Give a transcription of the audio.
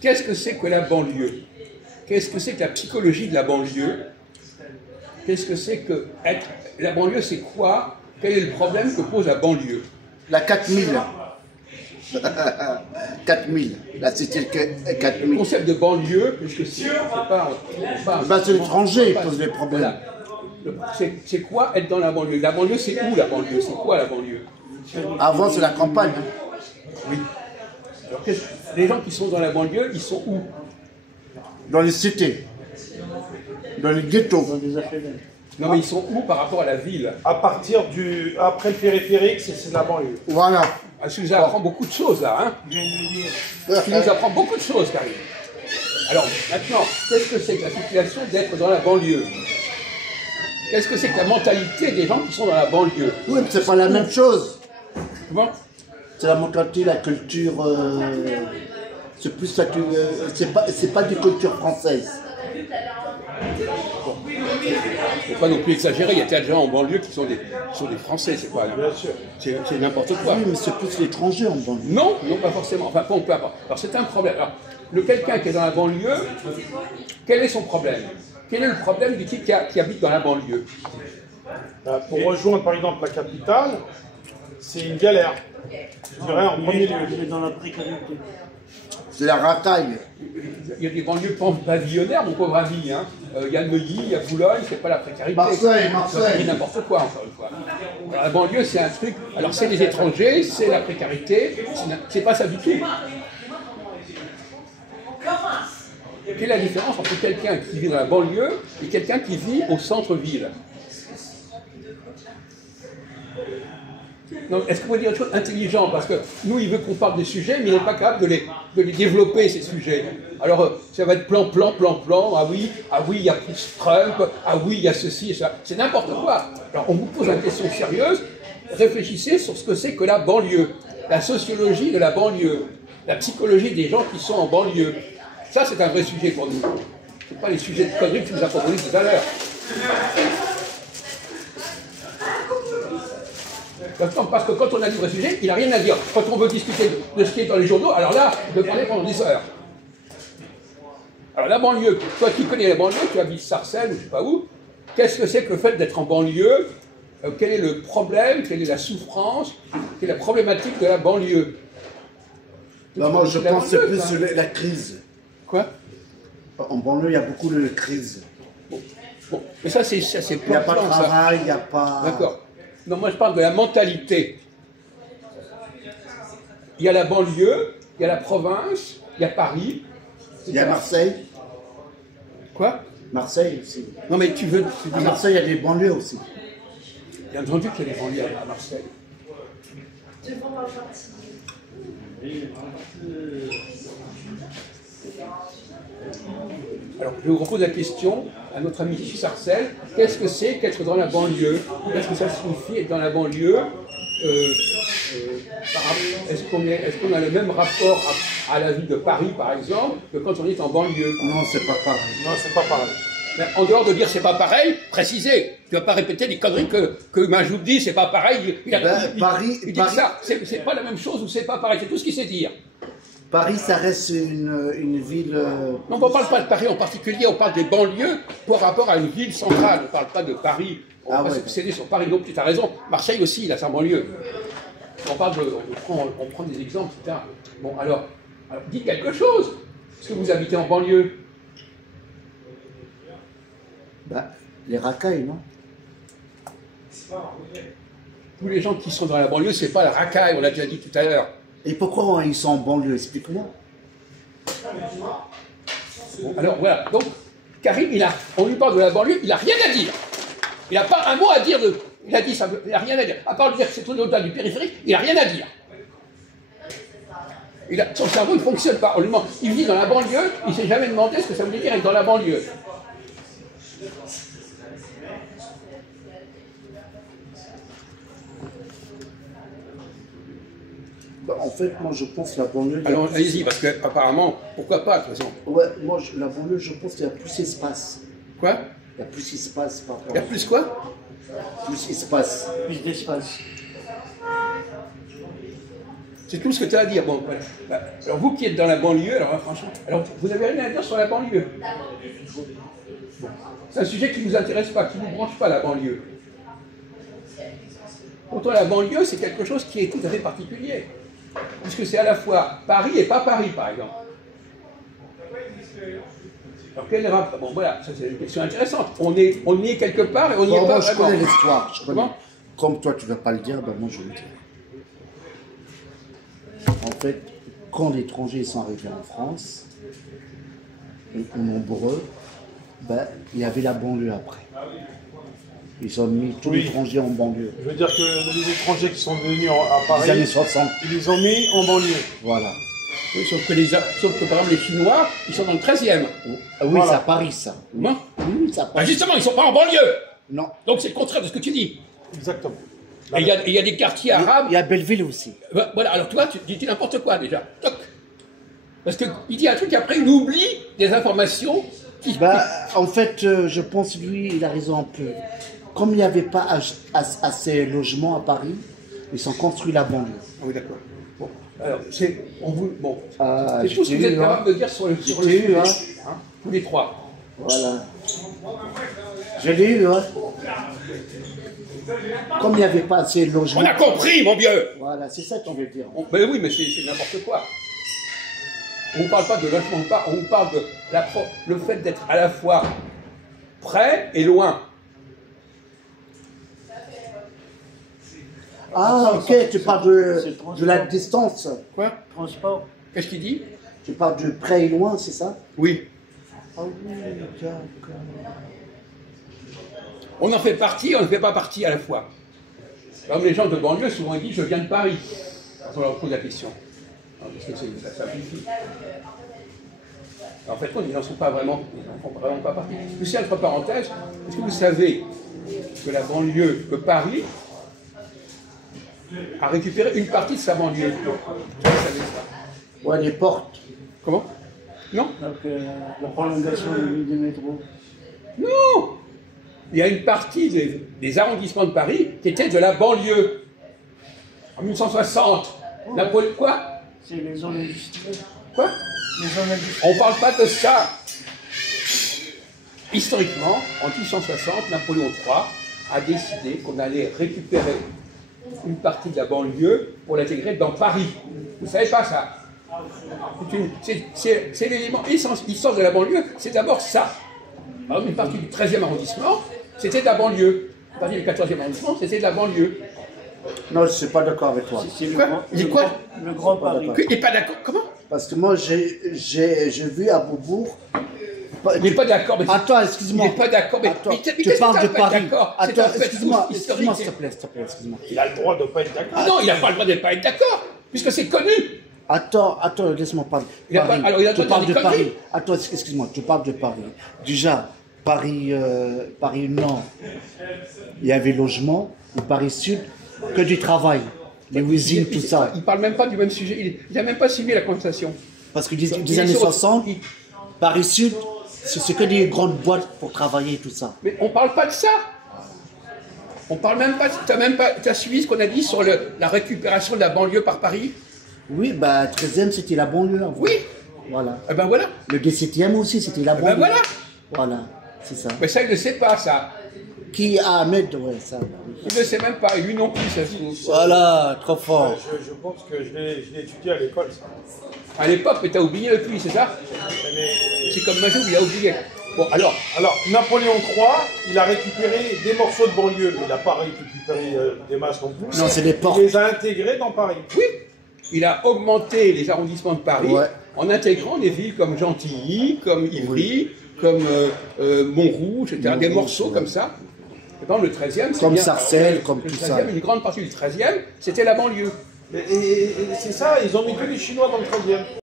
qu'est-ce que c'est que la banlieue? Qu'est-ce que c'est que la psychologie de la banlieue? Qu'est-ce que c'est que être... La banlieue, c'est quoi? Quel est le problème que pose la banlieue? La 4000. 4000. La cité 4000. Le concept de banlieue, puisque c'est pas... C'est l'étranger qui pose les problèmes. Voilà. C'est quoi être dans la banlieue? La banlieue, c'est où la banlieue? C'est quoi la banlieue? Avant, c'est la campagne. Oui. Alors, les gens qui sont dans la banlieue, ils sont où? Dans les cités. Dans les ghettos. Non, mais ils sont où par rapport à la ville? À partir du... Après le périphérique, c'est la banlieue. Voilà. Ah, tu nous apprends beaucoup de choses, là, hein? Tu nous apprends beaucoup de choses, Karim. Alors, maintenant, qu'est-ce que c'est que la situation d'être dans la banlieue? Qu'est-ce que c'est que la mentalité des gens qui sont dans la banlieue? Oui, mais c'est pas la même chose. Comment? C'est la mentalité, la culture... c'est plus la culture... c'est pas des cultures françaises. Il ne faut pas non plus exagérer, il y a des gens en banlieue qui sont des Français, c'est quoi? Bien sûr. C'est n'importe quoi. Oui, mais c'est plus l'étranger en banlieue. Non, non, pas forcément. Enfin, peu importe. Alors, c'est un problème. Alors, quelqu'un qui est dans la banlieue, quel est son problème? Quel est le problème du type qui habite dans la banlieue? Pour rejoindre par exemple la capitale, c'est une galère. Je dirais en premier lieu. Il est dans la précarité. C'est la racaille. Il y a des banlieues pavillonnaires, mon pauvre ami. Hein. Il y a Neuilly, il y a Boulogne, c'est pas la précarité. Marseille. C'est n'importe quoi, encore une fois. Alors, la banlieue, c'est un truc. Alors, c'est les étrangers, c'est la précarité, c'est pas ça du tout. Quelle est la différence entre quelqu'un qui vit dans la banlieue et quelqu'un qui vit au centre-ville? Est-ce que vous pouvez dire une chose intelligente? Parce que nous, il veut qu'on parle des sujets, mais il n'est pas capable de les développer, ces sujets. Alors, ça va être plan. Ah oui, il y a plus Trump. Ah oui, il y a ceci et ça. C'est n'importe quoi. Alors, on vous pose une question sérieuse. Réfléchissez sur ce que c'est que la banlieue. La sociologie de la banlieue. La psychologie des gens qui sont en banlieue. Ça, c'est un vrai sujet pour nous. Ce n'est pas les sujets de conneries que tu nous as proposés tout à l'heure. Parce que quand on a dit vrai sujet, il n'a rien à dire. Quand on veut discuter de ce qui est dans les journaux, alors là, on peut parler pendant 10 heures. Alors la banlieue, toi qui connais la banlieue, tu habites Sarcelles ou je ne sais pas où, qu'est-ce que c'est que le fait d'être en banlieue? Quel est le problème? Quelle est la souffrance? Quelle est la problématique de la banlieue? Bah, moi, je pense que c'est plus la crise. Quoi? En banlieue, il y a beaucoup de crises. Bon. Mais ça, c'est Il n'y a pas de travail, il n'y a pas... D'accord. Non, moi je parle de la mentalité. Il y a la banlieue, il y a la province, il y a Paris. Il y a Marseille. Quoi? Marseille aussi. Non mais tu veux... À Marseille, il y a des banlieues aussi. Bien entendu qu'il y a des banlieues à Marseille. Alors, je vous repose la question à notre ami Sarcelles. Qu'est-ce que c'est qu'être dans la banlieue? Qu'est-ce que ça signifie être dans la banlieue? Est-ce qu'on a le même rapport à la vie de Paris, par exemple, que quand on est en banlieue? Non, c'est pas pareil. Non, c'est pas pareil. Mais en dehors de dire c'est pas pareil, précisez. Tu vas pas répéter des conneries que Majoub dit, c'est pas pareil. Il dit que ça, c'est pas la même chose ou c'est pas pareil. C'est tout ce qu'il sait dire. Paris, ça reste une ville... Non, on ne parle pas de Paris en particulier, on parle des banlieues par rapport à une ville centrale. On ne parle pas de Paris. On va pas s'obséder sur Paris non plus, tu as raison. Marseille aussi, il a sa banlieue. On prend des exemples, etc. Bon, alors, dites quelque chose. Est-ce que vous habitez en banlieue? Bah, les racailles, non? Tous les gens qui sont dans la banlieue, c'est pas la racaille, on l'a déjà dit tout à l'heure. Et pourquoi ils sont en banlieue? Explique-moi. Bon, alors voilà, donc Karim, on lui parle de la banlieue, il n'a rien à dire. Il n'a pas un mot à dire. Il a dit ça, il n'a rien à dire. À part lui dire que c'est au-delà du périphérique, il n'a rien à dire. Son cerveau ne fonctionne pas. Il vit dans la banlieue, il ne s'est jamais demandé ce que ça veut dire être dans la banlieue. Bah, en fait, moi je pense que la banlieue... Alors allez-y, parce qu'apparemment, pourquoi pas de toute façon. Ouais, moi la banlieue, je pense qu'il y a plus d'espace. Quoi? Il y a plus d'espace par rapport. Il y a plus quoi? Plus d'espace. Plus d'espace. C'est tout ce que tu as à dire. Bon, voilà. Bah, alors vous qui êtes dans la banlieue, alors franchement, alors vous n'avez rien à dire sur la banlieue. Bon. C'est un sujet qui ne vous intéresse pas, qui ne vous branche pas, la banlieue. Pourtant, la banlieue, c'est quelque chose qui est tout à fait particulier. Puisque c'est à la fois Paris et pas Paris, par exemple. Alors, quel est le rapport? Bon, voilà, ça c'est une question intéressante. On est quelque part et on n'y est pas moi, je vraiment. connais l'histoire. Comment? Comme toi, tu ne vas pas le dire, ben moi, je vais le dire. En fait, quand les étrangers sont arrivés en France, et nombreux, ben, il y avait la banlieue après. Ils ont mis tous les étrangers en banlieue. Je veux dire que les étrangers qui sont venus à Paris, Les années 60. ils les ont mis en banlieue. Voilà. Oui, sauf que par exemple les Chinois, ils sont dans le 13e. Ah oui, Voilà. c'est à Paris, ça. Oui, Comment? oui, c'est à Bah Paris. justement, ils ne sont pas en banlieue. Non. Donc c'est le contraire de ce que tu dis. Exactement. Et il y a des quartiers arabes. Il y a Belleville aussi. Bah, voilà, alors toi, tu dis n'importe quoi déjà. Toc. Parce qu'il dit un truc et après il oublie des informations qui. Bah, en fait, je pense lui, il a raison un peu. Comme il n'y avait pas assez de logements à Paris, ils ont construit la banlieue. Ah oui, d'accord. Bon, alors, bon. Ah, C'est tout ce que vous êtes capable de dire sur le J'ai sujet, eu, hein. hein, tous les trois. Voilà. Je l'ai eu, hein. Comme il n'y avait pas assez de logements. On a compris, mon vieux. Voilà, c'est ça que tu veux dire. Mais oui, mais c'est n'importe quoi. On ne parle pas de logement de part, on vous parle de le fait d'être à la fois près et loin. Ah, ok, tu parles de la distance. Quoi? Transport. Qu'est-ce qu'il dit? Tu parles de près et loin, c'est ça? Oui. Ah oui, d'accord. On en fait partie, on ne fait pas partie à la fois. Comme les gens de banlieue, souvent ils disent je viens de Paris. On leur pose la question. Parce que ça simplifie. En fait, ils n'en sont pas vraiment, ils n'en font vraiment pas partie. Aussi, entre parenthèses, est-ce que vous savez que la banlieue, que Paris a récupéré une partie de sa banlieue? Vous savez ça? Ouais, les portes. Comment? Non? Donc, la prolongation du métro. Non! Il y a une partie des arrondissements de Paris qui était de la banlieue. En 1960. Napoléon, quoi? C'est les zones industrielles. Quoi? Les zones industrielles. On ne parle pas de ça. Historiquement, en 1860, Napoléon III a décidé qu'on allait récupérer une partie de la banlieue pour l'intégrer dans Paris. Vous ne savez pas ça? C'est l'élément essentiel de la banlieue, c'est d'abord ça. Par exemple, une partie du 13e arrondissement, c'était de la banlieue. Une partie du 14e arrondissement, c'était de la banlieue. Non, je ne suis pas d'accord avec toi. C'est le Quoi? grand, Il dit quoi? le grand Paris. Il n'est pas d'accord. Comment? Parce que moi, j'ai vu à Beaubourg. Il n'est pas d'accord. Mais Attends, excuse-moi. Il n'est pas d'accord. Mais, Attends, mais tu qu'est-ce parles que de t'as pas Paris. d'accord? C'est Attends, un fait excuse-moi, historique. s'il te plaît, excuse-moi. Il a le droit de ne pas être d'accord. Non, il n'a pas le droit de ne pas être d'accord, puisque c'est connu. Attends, laisse-moi parler. Il a pas- alors, il a tu le droit parles de de dire des Paris. Attends, excuse-moi, tu parles de Paris. Déjà, Paris Nord, il y avait logement, et Paris Sud, que du travail, les usines, tout ça. Il ne parle même pas du même sujet. Il n'a même pas suivi la conversation. Parce que Il des est années sur- 60, il- Paris Sud, c'est que des grandes boîtes pour travailler, tout ça. Mais on ne parle pas de ça. On parle même pas. Tu as suivi ce qu'on a dit sur la récupération de la banlieue par Paris? Oui, bah 13e, c'était la banlieue avant. Oui. Voilà. Eh ben voilà. Le 17e aussi, c'était la Eh banlieue. ben voilà. Voilà, c'est ça. Mais ça, il ne sait pas, ça. Qui a Ahmed, ouais, ça. bah oui. Il ne sait même pas. Et lui non plus, ça se trouve. Voilà, trop fort. Je pense que je l'ai étudié à l'école, ça. À l'époque, mais tu as oublié depuis, c'est ça? C'est comme Majou, il a oublié. Bon, alors, Napoléon III, il a récupéré des morceaux de banlieue, mais il n'a pas récupéré des masses non plus. Non, c'est des portes. Il les a intégrés dans Paris. oui, il a augmenté les arrondissements de Paris Ouais. en intégrant des villes comme Gentilly, comme Ivry, comme Montrouge, etc. Des Montrouge, morceaux ouais. comme ça. Et par exemple, le 13e, c'est Comme bien- Sarcelles, comme le tout 13e, ça. Une grande partie du 13e, c'était la banlieue. Et c'est ça, ils ont mis que les Chinois dans le 13e.